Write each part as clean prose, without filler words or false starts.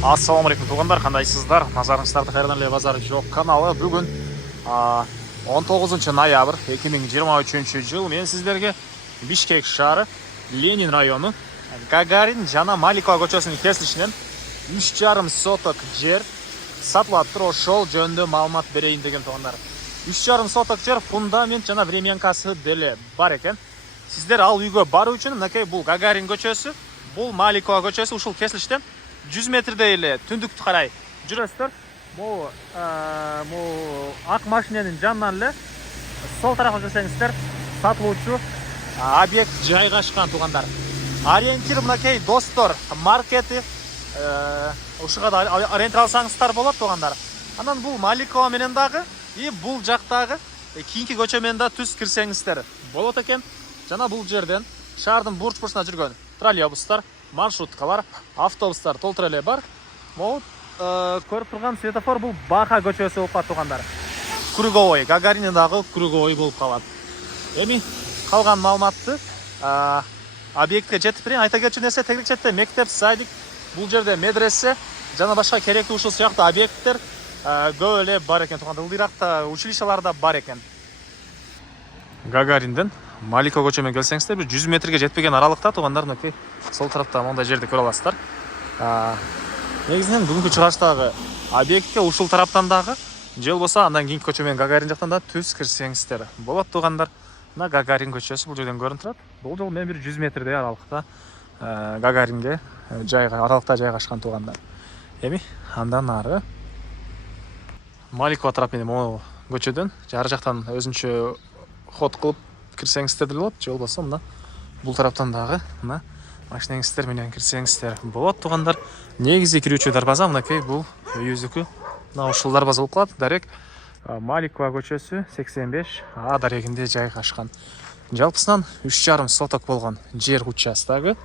Ассаламу алейкум туғандар, қандайсыздар? Назарыңыздарда қайырдан эле базар жоқ каналы. Бүгін 19 ноябрь 2023 жыл. Мен сіздерге Бишкек шары, Ленин районы, Гагарин жана Маликова көчөсүнүн кесилишинен 3,5 соток жер сатылат тұр. Ошол жөнүндө маалымат берейин деген туғандар. 3,5 соток жер, фундамент жана времянкасы деле бар экен. Сиздер ал үйгө баруу үчүн мынакей бул Гагарин көчөсү, бул Маликова көчөсү, ушул кесилиштен 100 метрдей эле түндүктү карай жүрөсүздөр. Могу ак машиненин жанынан эле сол тарапка келсеңиздер сатылуучу объект жайгашкан тугандар. Ориентир мынакей достор маркети, ушуга да ориентир алсаңыздар болот тугандар. Анан бул Маликова менен дагы бул жактагы кийинки көчө менен да түз кирсеңиздер болот экен. Жана бул жерден шаардын бурч-бурчуна жүргөн троллейбустар, маршруткалар, автобустар толтура эле бар. Могу көрүп турган светофор бул Баха көчөсү болуп калат тугандар. Круговой, Гагаринин дагы круговой болуп калат. Эми калган маалыматты объектке жетип берейин. Айта кетчү нерсе, тегерек четте мектеп, садик, бул жерде медресе жана башка керектүү ушул сыяктуу объекттер көп эле бар экен тугандар. Ылдыйракта училищалар да бар экен. Гагаринден Маликова көчөмө келсеңиздер, бир 100 метрге жетпеген аралыкта тугандар, мынакей сол тарапта мондай жерди көрө аласыздар. Негизинен бүгүнкү чыгарыштагы объектке ушул тараптан дагы же болбосо андан кийинки көчө менен Гагарин жактан да түз кирсеңиздер болот тугандар. Мына Гагарин көчөсү бул жерден көрүнүп турат. Бул жол менен бир 100 метрдей аралыкта Гагаринге аралыкта жайгашкан тугандар. Эми андан ары Маликова тарап менен могу көчөдөн жары жактан өзүнчө ход кылып кирсеңиздер болот, же болбосо мына бул тараптан дагы мына машинеңиздер менен кирсеңиздер болот тугандар. Негизи кирүүчү дарбаза мынакей бул үйүбүздүкү. Мына ушул дарбаза болуп калат. Дарек Маликова көчөсү 85А дарегинде жайгашкан. Жалпысынан 3,5 соток болгон жер участогу,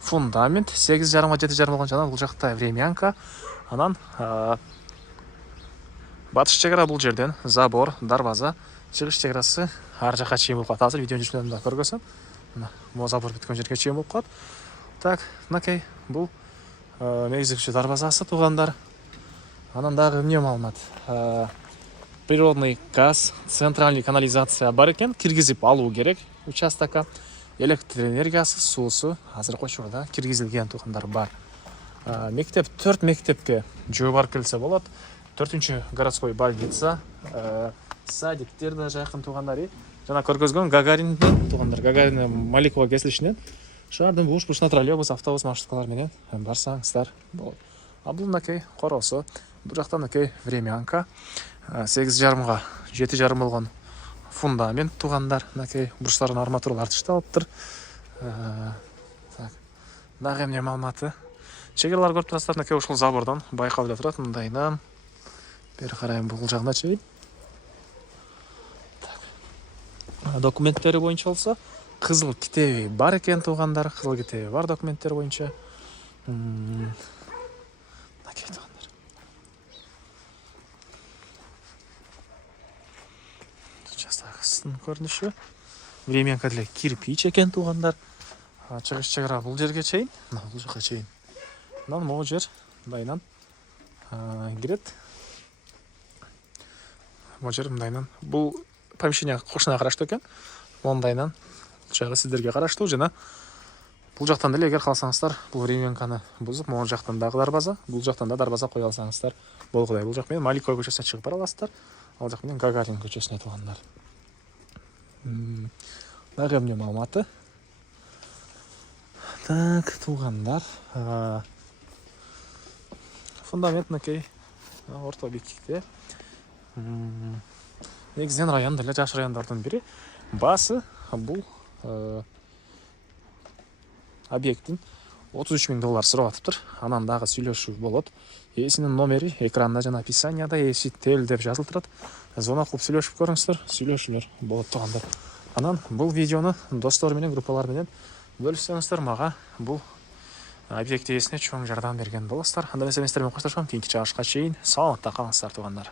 фундамент 8,5-7,5 болгон жана бул жакта времянка. Анан батыш чегара бул жерден забор, дарбаза, чыгыш чегарасы ар жака чейин болуп калат. Азыр видеонун жүрүшүнөн да көргөзөм. Мына могу забор бүткөн жерге чейин болуп калат. Так, мынакей бул негизги дарбазасы тугандар. Анан дагы эмне маалымат? Природный газ, центральный канализация бар экен, киргизип алуу керек участокко. Электр энергиясы, суусу азыркы учурда киргизилген тугандар бар. Мектеп 4 мектепке жөө барып келсе болот. 4-чү городской больница, садиктер да жакын тугандар. Жана көргөзгөн Гагарин тугандар. Гагарин Маликова кесилишинен шаардын буш-бушуна троллейбус, автобус маршруткалар менен барсаңыздар болот. Бул мынакей коросу, бул жактан мынакей времянка, 8,5га 7,5 болгон фундамент тугандар. Мынакей бурчтардын арматуралары тышталыптыр. Так, дагы эмне маалыматы? Чегелер көрүп турасыздар, мынакей ушул забордон байкалып эле турат. Мындайынан бери карайын бул жагына чейин. Документтери боюнча болсо кызыл китеби бар экен тугандар. Кызыл китеби бар документтер боюнча. Мынакей тугандар. Участогынын көрүнүшү. Времянка деле кирпич экен тугандар. Чыгыш чегара бул жерге чейин, мына бул жака чейин. Анан могу жер мындайынан кирет. Могу жер мындайынан бул помещение кошуна караштуу экен. Мондайынан жагы сиздерге караштуу жана бул жактан деле эгер калсаңыздар, бул времянканы бузуп, могу жактан дагы дарбаза, бул жактан да дарбаза кое алсаңыздар болгудай. Бул жак менен Маликова көчөсүнө чыгып бара аласыздар. Ал жак менен Гагарин көчөсүнө тугандар. Дагы эмне маалыматы? Так, тугандар. Фундамент мынакей орто бийликте. Негизинен район деле жаш райондордун бири. Баасы бул объекттин $33,000 сурап атыптыр. Анан дагы сүйлөшүү болот. Ээсинин номери экранда жана описанияда ээси тел деп жазылып турат. Звонок кылып сүйлөшүп көрүңүздөр, сүйлөшүүлөр болот тугандар. Анан бул видеону достор менен, группалар менен бөлүшсөңүздөр, мага бул объект ээсине чоң жардам берген болосуздар. Анда эмес менен коштошом. Кийинки чыгарышка чейин саламатта калыңыздар тугандар.